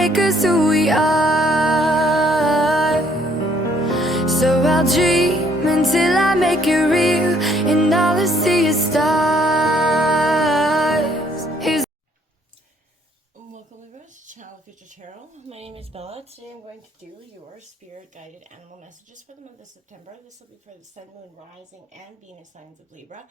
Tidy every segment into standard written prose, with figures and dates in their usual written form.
make us who we are. So I'll dream until I make it real, and all I see is stars. Welcome Libra to Channel of Future Tarot. My name is Bella. Today I'm going to do your spirit guided animal messages for the month of September. This will be for the Sun, Moon, Rising, and Venus signs of Libra.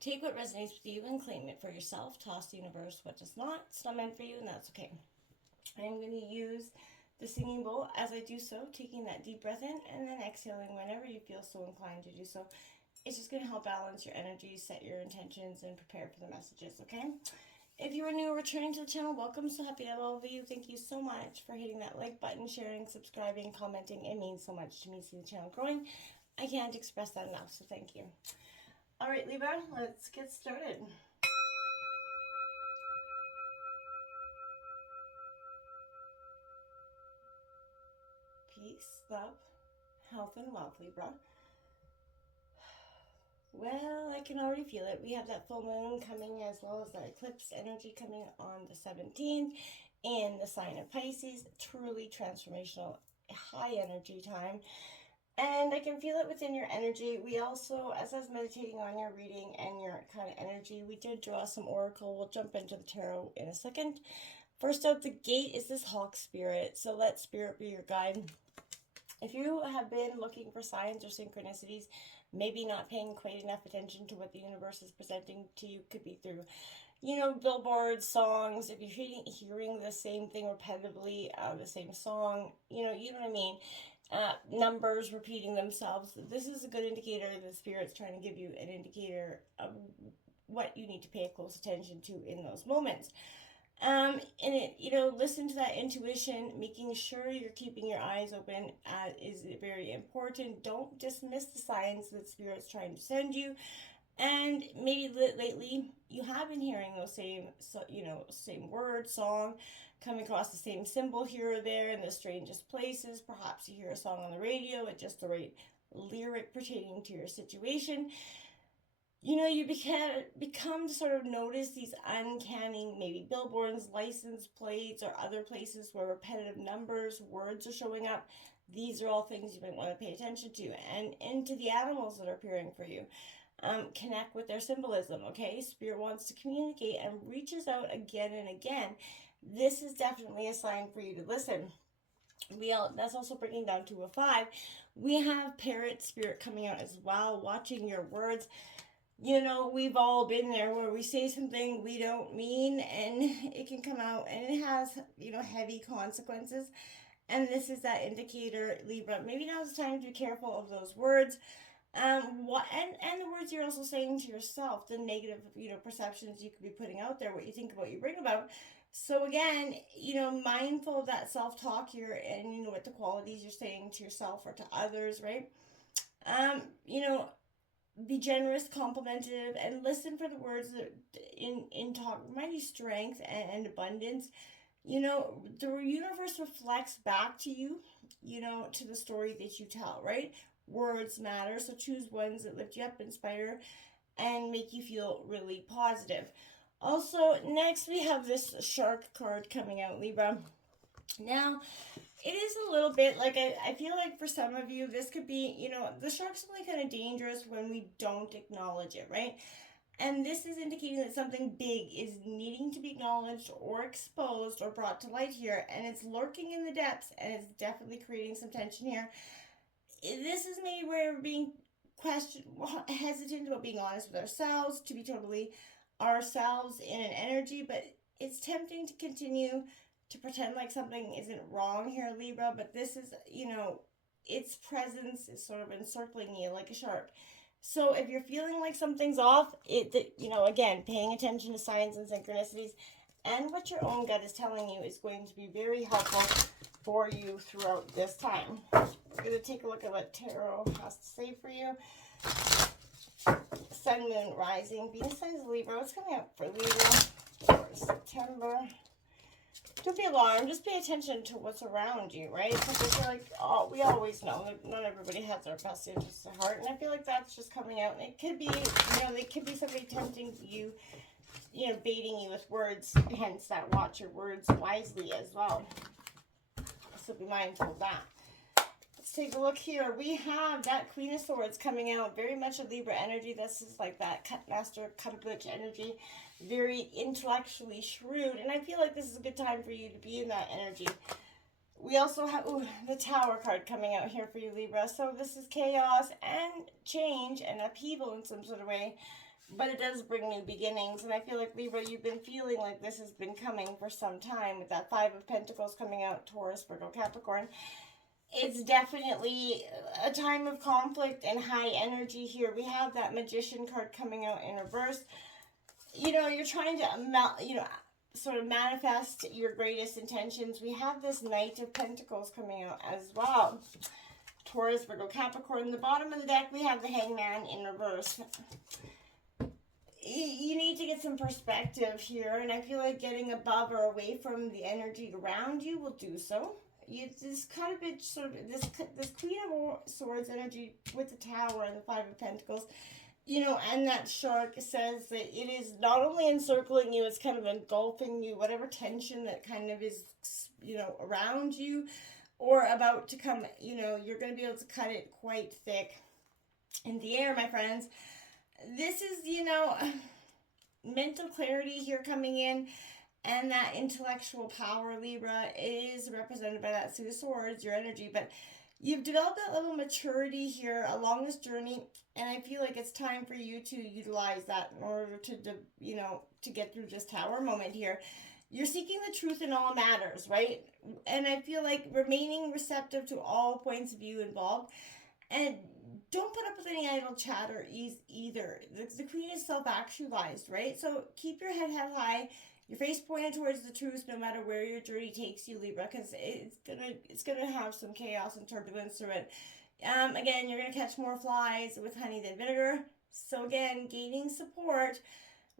Take what resonates with you and claim it for yourself. Toss the universe what does not. It's not meant for you, and that's okay. I'm going to use the singing bowl as I do so, taking that deep breath in and then exhaling whenever you feel so inclined to do so. It's just going to help balance your energy, set your intentions, and prepare for the messages, okay? If you are new or returning to the channel, welcome. So happy to have all of you. Thank you so much for hitting that like button, sharing, subscribing, commenting. It means so much to me to see the channel growing. I can't express that enough, so thank you. All right, Libra, let's get started. Peace, love, health, and wealth, Libra. Well, I can already feel it. We have that full moon coming as well as that eclipse energy coming on the 17th in the sign of Pisces. Truly transformational, high energy time. And I can feel it within your energy. We also, as I was meditating on your reading and your kind of energy, we did draw some oracle. We'll jump into the tarot in a second. First out the gate is this hawk spirit. So let spirit be your guide. If you have been looking for signs or synchronicities, maybe not paying quite enough attention to what the universe is presenting to you, could be through, billboards, songs. If you're hearing the same thing repetitively, the same song, you know what I mean, numbers repeating themselves, this is a good indicator that the Spirit's trying to give you an indicator of what you need to pay close attention to in those moments. And listen to that intuition. Making sure you're keeping your eyes open is very important. Don't dismiss the signs that Spirit's trying to send you. And maybe lately you have been hearing those same word, song, come across the same symbol here or there in the strangest places. Perhaps you hear a song on the radio with just the right lyric pertaining to your situation. You become to sort of notice these uncanny, maybe billboards, license plates, or other places where repetitive numbers, words are showing up. These are all things you might want to pay attention to. And to the animals that are appearing for you. Connect with their symbolism, okay? Spirit wants to communicate and reaches out again and again. This is definitely a sign for you to listen. That's also bringing down to a 5. We have parrot spirit coming out as well, watching your words. We've all been there where we say something we don't mean and it can come out and it has, heavy consequences. And this is that indicator, Libra. Maybe now is the time to be careful of those words. And the words you're also saying to yourself, the negative, perceptions you could be putting out there, what you think about, you bring about. So again, mindful of that self-talk here and, what the qualities you're saying to yourself or to others, right? Be generous, complimentive, and listen for the words that in talk remind you strength and abundance. The universe reflects back to you, to the story that you tell, right? Words matter, so choose ones that lift you up, inspire, and make you feel really positive. Also, next we have this shark card coming out, Libra. Now, it is a little bit like, I feel like for some of you, this could be, the shark's only kind of dangerous when we don't acknowledge it, right? And this is indicating that something big is needing to be acknowledged or exposed or brought to light here, and it's lurking in the depths, and it's definitely creating some tension here. This is maybe where we're being hesitant about being honest with ourselves, to be totally ourselves in an energy, but it's tempting to continue to pretend like something isn't wrong here, Libra, but this is, its presence is sort of encircling you like a shark. So if you're feeling like something's off, again, paying attention to signs and synchronicities and what your own gut is telling you is going to be very helpful for you throughout this time. We're going to take a look at what tarot has to say for you. Sun, Moon, Rising, Venus signs of Libra. What's coming up for Libra for September? Don't be alarmed. Just pay attention to what's around you, right? Because I feel like we always know that not everybody has our best interests at heart, and I feel like that's just coming out. And it could be, it could be somebody tempting you, baiting you with words. Hence that watch your words wisely as well. So be mindful of that. Let's take a look here. We have that Queen of Swords coming out. Very much a Libra energy. This is like that cut master, cut butch energy. Very intellectually shrewd. And I feel like this is a good time for you to be in that energy. We also have the Tower card coming out here for you, Libra. So this is chaos and change and upheaval in some sort of way. But it does bring new beginnings. And I feel like, Libra, you've been feeling like this has been coming for some time. With that Five of Pentacles coming out, Taurus, Virgo, Capricorn. It's definitely a time of conflict and high energy here. We have that Magician card coming out in reverse. You know, you're trying to, sort of manifest your greatest intentions. We have this Knight of Pentacles coming out as well. Taurus, Virgo, Capricorn. The bottom of the deck, we have the Hangman in reverse. You need to get some perspective here, and I feel like getting above or away from the energy around you will do so. This kind of bit, sort of this Queen of Swords energy with the Tower and the Five of Pentacles, you know, and that shark says that it is not only encircling you, it's kind of engulfing you, whatever tension that kind of is, you know, around you or about to come, you know, you're going to be able to cut it quite thick in the air, my friends. This is, you know, mental clarity here coming in, and that intellectual power, Libra, is represented by that Two of Swords, your energy. But you've developed that level of maturity here along this journey, and I feel like it's time for you to utilize that in order to, you know, to get through this Tower moment here. You're seeking the truth in all matters, right? And I feel like remaining receptive to all points of view involved, and don't put up with any idle chatter either. The Queen is self-actualized, right? So keep your head held high, your face pointed towards the truth, no matter where your journey takes you, Libra, because it's gonna have some chaos and turbulence through it. Again, you're gonna catch more flies with honey than vinegar. So again, gaining support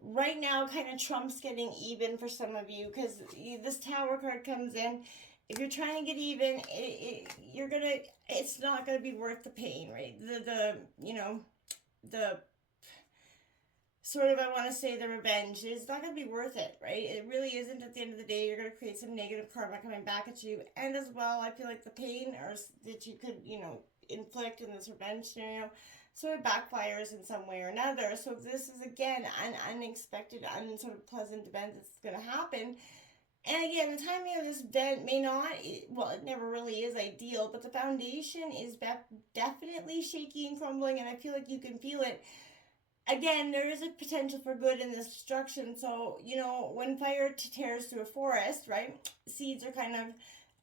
right now kind of trumps getting even for some of you, because this Tower card comes in. If you're trying to get even, it's not gonna be worth the pain, right? The sort of, I want to say, the revenge is not gonna be worth it, right? It really isn't. At the end of the day, you're gonna create some negative karma coming back at you, and as well, I feel like the pain that you could, you know, inflict in this revenge scenario sort of backfires in some way or another. So this is again an unexpected, sort of pleasant event that's gonna happen. And again, the timing of this event may not, well, it never really is ideal, but the foundation is definitely shaky and crumbling, and I feel like you can feel it. Again, there is a potential for good in this destruction. So, you know, when fire tears through a forest, right, seeds are kind of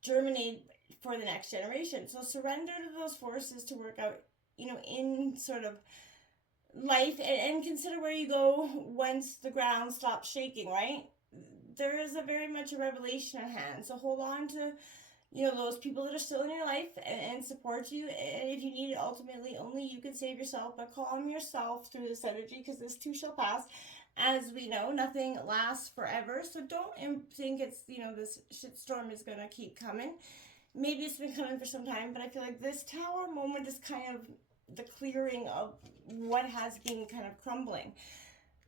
germinate for the next generation. So surrender to those forces to work out, you know, in sort of life, and consider where you go once the ground stops shaking, right? There is a very much a revelation at hand. So hold on to, you know, those people that are still in your life and support you. And if you need it, ultimately, only you can save yourself. But calm yourself through this energy, because this too shall pass. As we know, nothing lasts forever. So don't think it's, you know, this shitstorm is going to keep coming. Maybe it's been coming for some time, but I feel like this Tower moment is kind of the clearing of what has been kind of crumbling.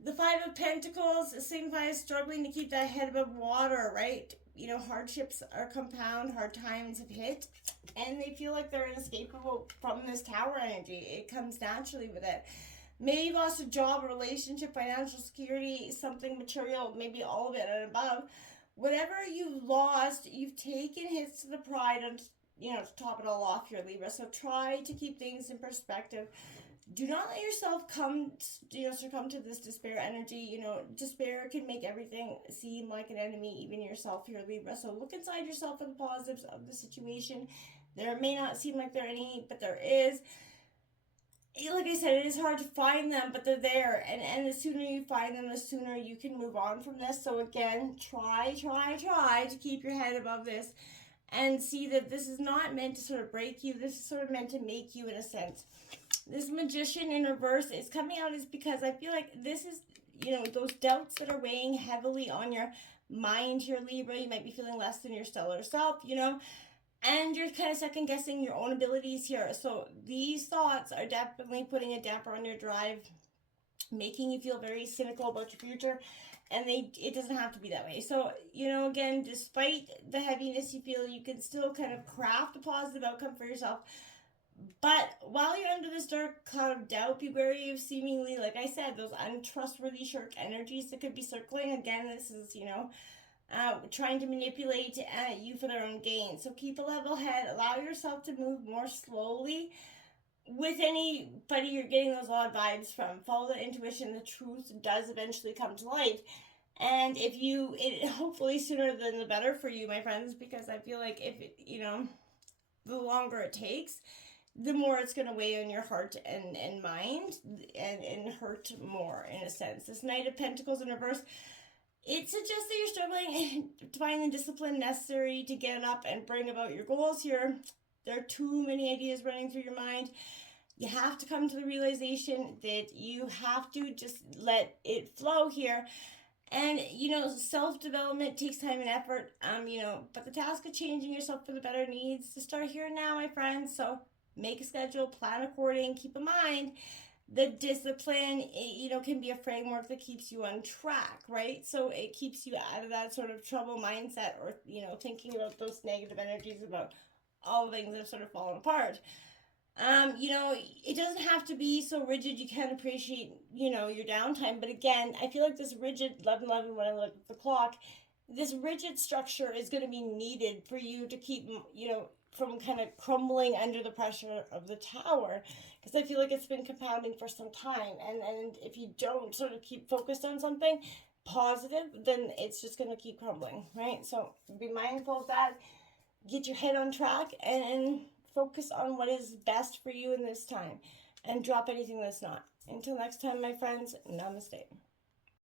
The Five of Pentacles signifies struggling to keep that head above water, right? You know, hardships are compound, hard times have hit, and they feel like they're inescapable from this Tower energy. It comes naturally with it. Maybe you lost a job, a relationship, financial security, something material, maybe all of it and above. Whatever you've lost, you've taken hits to the pride and, you know, to top it all off here, Libra. So try to keep things in perspective. Do not let yourself succumb to this despair energy. You know, despair can make everything seem like an enemy, even yourself here, Libra. So look inside yourself for the positives of the situation. There may not seem like there are any, but there is. Like I said, it is hard to find them, but they're there. And the sooner you find them, the sooner you can move on from this. So again, try to keep your head above this and see that this is not meant to sort of break you. This is sort of meant to make you, in a sense. This Magician in reverse is coming out is because I feel like this is, you know, those doubts that are weighing heavily on your mind here, Libra. You might be feeling less than your stellar self, you know, and you're kind of second guessing your own abilities here. So these thoughts are definitely putting a damper on your drive, making you feel very cynical about your future. and it doesn't have to be that way. So, again, despite the heaviness you feel, you can still kind of craft a positive outcome for yourself. But while you're under this dark cloud of doubt, be wary of seemingly, like I said, those untrustworthy shark energies that could be circling. Again, this is, trying to manipulate you for their own gain. So keep a level head. Allow yourself to move more slowly. With anybody you're getting those odd vibes from, follow the intuition. The truth does eventually come to light. And hopefully sooner than the better for you, my friends, because I feel like the longer it takes, the more it's going to weigh on your heart and mind and hurt more, in a sense. This Knight of Pentacles in reverse, it suggests that you're struggling to find the discipline necessary to get up and bring about your goals here. There are too many ideas running through your mind. You have to come to the realization that you have to just let it flow here. And, self-development takes time and effort, but the task of changing yourself for the better needs to start here now, my friends. So make a schedule, plan according, keep in mind the discipline, can be a framework that keeps you on track, right? So it keeps you out of that sort of trouble mindset or, thinking about those negative energies about all the things that have sort of fallen apart. It doesn't have to be so rigid. You can appreciate, your downtime. But again, I feel like this rigid 11:11 when I look at the clock, this rigid structure is going to be needed for you to keep, from kind of crumbling under the pressure of the tower. Because I feel like it's been compounding for some time. And if you don't sort of keep focused on something positive, then it's just going to keep crumbling, right? So be mindful of that. Get your head on track and focus on what is best for you in this time, and drop anything that's not. Until next time, my friends, namaste.